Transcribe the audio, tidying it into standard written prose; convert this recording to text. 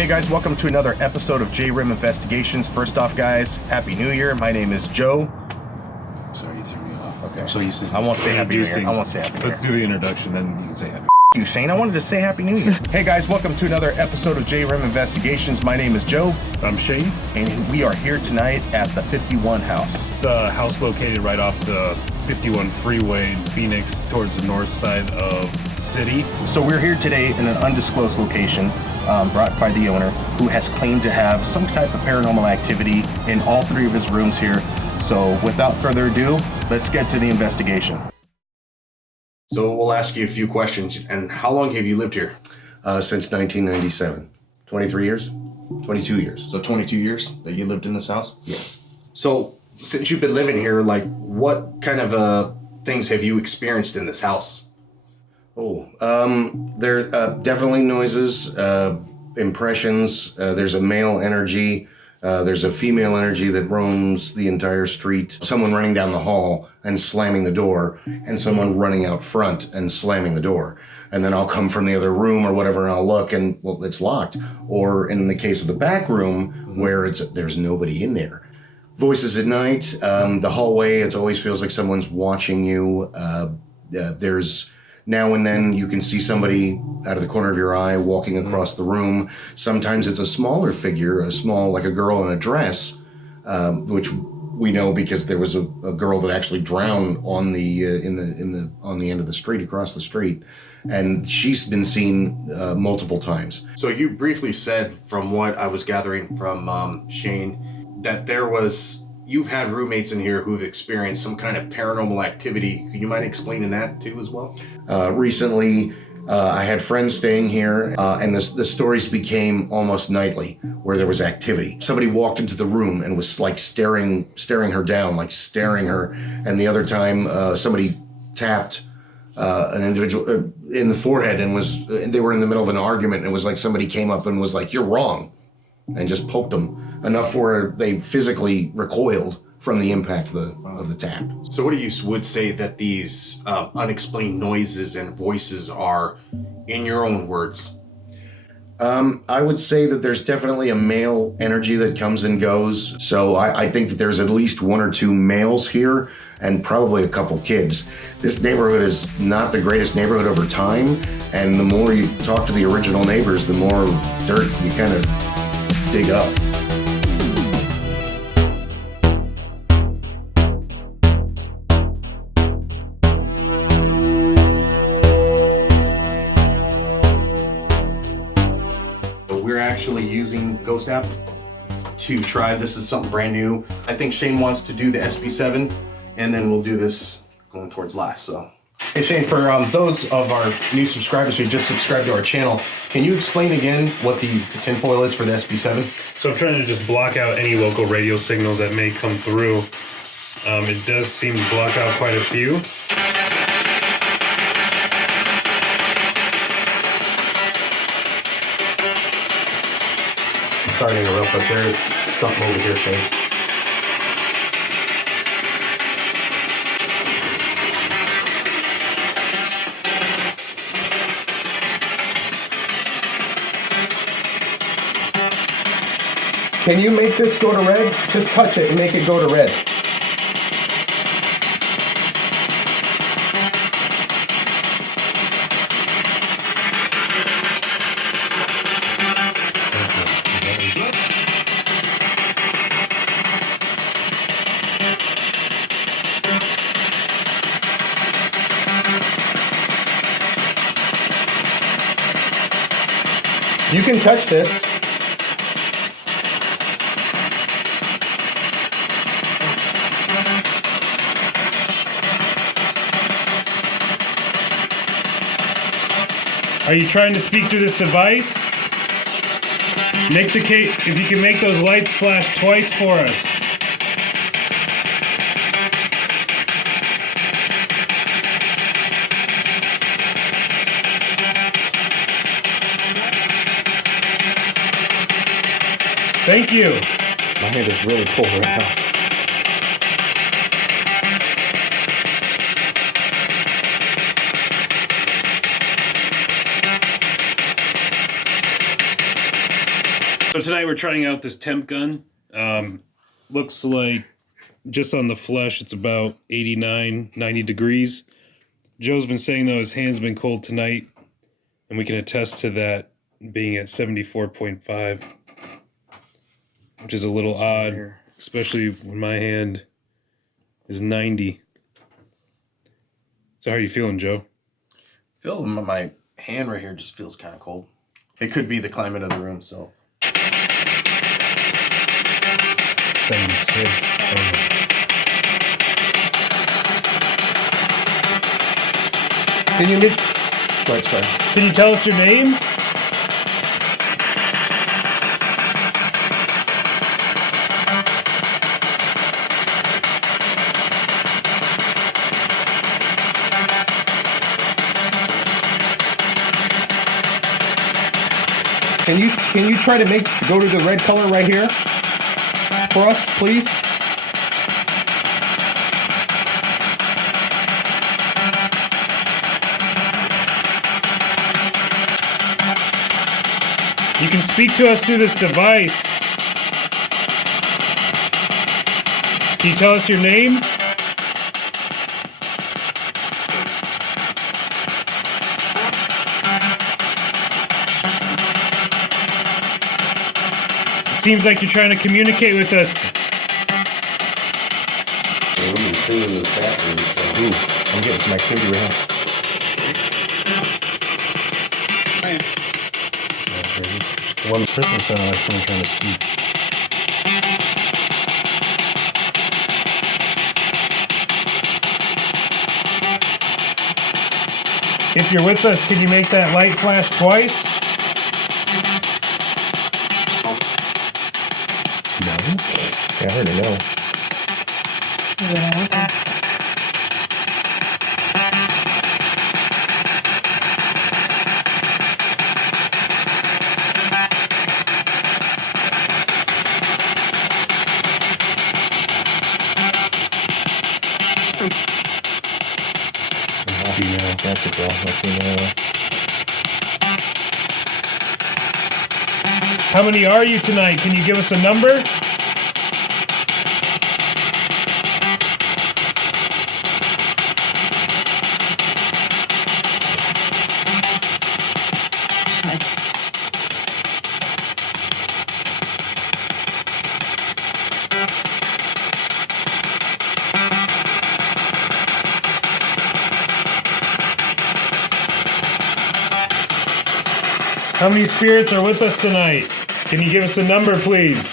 Hey guys, welcome to another episode of J-Rim Investigations. First off, guys, Happy New Year. My name is Joe. Sorry, you threw me off. Okay. I'm so used to I won't say Happy New Year. I won't say Happy New Year. Let's do the introduction, then you can say Happy. You, Shane. I wanted to say Happy New Year. Hey guys, welcome to another episode of J-Rim Investigations. My name is Joe. I'm Shane. And we are here tonight at the 51 house. It's a house located right off the 51 freeway in Phoenix towards the north side of the city. So we're here today in an undisclosed location brought by the owner, who has claimed to have some type of paranormal activity in all three of his rooms here. So without further ado, let's get to the investigation. So we'll ask you a few questions. And how long have you lived here? Since 1997. 23 years? 22 years. So 22 years that you lived in this house? Yes. So since you've been living here, like what kind of things have you experienced in this house? There are definitely noises, impressions. There's a male energy. There's a female energy that roams the entire street. Someone running down the hall and slamming the door, and someone running out front and slamming the door. And then I'll come from the other room or whatever, and I'll look, and well, it's locked. Or in the case of the back room, where there's nobody in there. Voices at night, the hallway. It always feels like someone's watching you. There's now and then you can see somebody out of the corner of your eye walking across the room. Sometimes it's a smaller figure, like a girl in a dress, which we know because there was a girl that actually drowned on the on the end of the street, across the street, and she's been seen multiple times. So you briefly said, from what I was gathering from Shane, that you've had roommates in here who've experienced some kind of paranormal activity. Could you mind explaining that too as well? Recently, I had friends staying here, and the stories became almost nightly, where there was activity. Somebody walked into the room and was like staring her down, like staring her. And the other time, somebody tapped an individual in the forehead, and they were in the middle of an argument, and it was like somebody came up and was like, "You're wrong," and just poked them enough where they physically recoiled from the impact of the tap. So what do you would say that these unexplained noises and voices are, in your own words? I would say that there's definitely a male energy that comes and goes. So I think that there's at least one or two males here and probably a couple kids. This neighborhood is not the greatest neighborhood over time. And the more you talk to the original neighbors, the more dirt you kind of dig up. We're actually using Ghost app to try. This is something brand new. I think Shane wants to do the SB7, and then we'll do this going towards last. So, hey Shane, for those of our new subscribers who just subscribed to our channel, can you explain again what the tinfoil is for the SB7? So I'm trying to just block out any local radio signals that may come through. It does seem to block out quite a few. Starting to real quick, there's something over here, Shane. Can you make this go to red? Just touch it and make it go to red. You can touch this. Are you trying to speak through this device? If you can make those lights flash twice for us. Thank you. My hand is really cold right now. So tonight we're trying out this temp gun. Looks like just on the flesh it's about 89, 90 degrees. Joe's been saying though his hands have been cold tonight, and we can attest to that being at 74.5, which is a little odd, especially when my hand is 90. So how are you feeling, Joe? Feel my hand right here just feels kind of cold. It could be the climate of the room, so. 76. Can you make... Right, sorry. Can you tell us your name? Can you try to go to the red color right here for us, please? You can speak to us through this device. Can you tell us your name? It seems like you're trying to communicate with us. We'll be cleaning this bathroom, so. Ooh, I'm getting some activity right now. One person sounded like someone trying to speak. If you're with us, can you make that light flash twice? No. Yeah, I heard it no. Female. That's a girl, not female. How many are you tonight? Can you give us a number? How many spirits are with us tonight? Can you give us a number, please?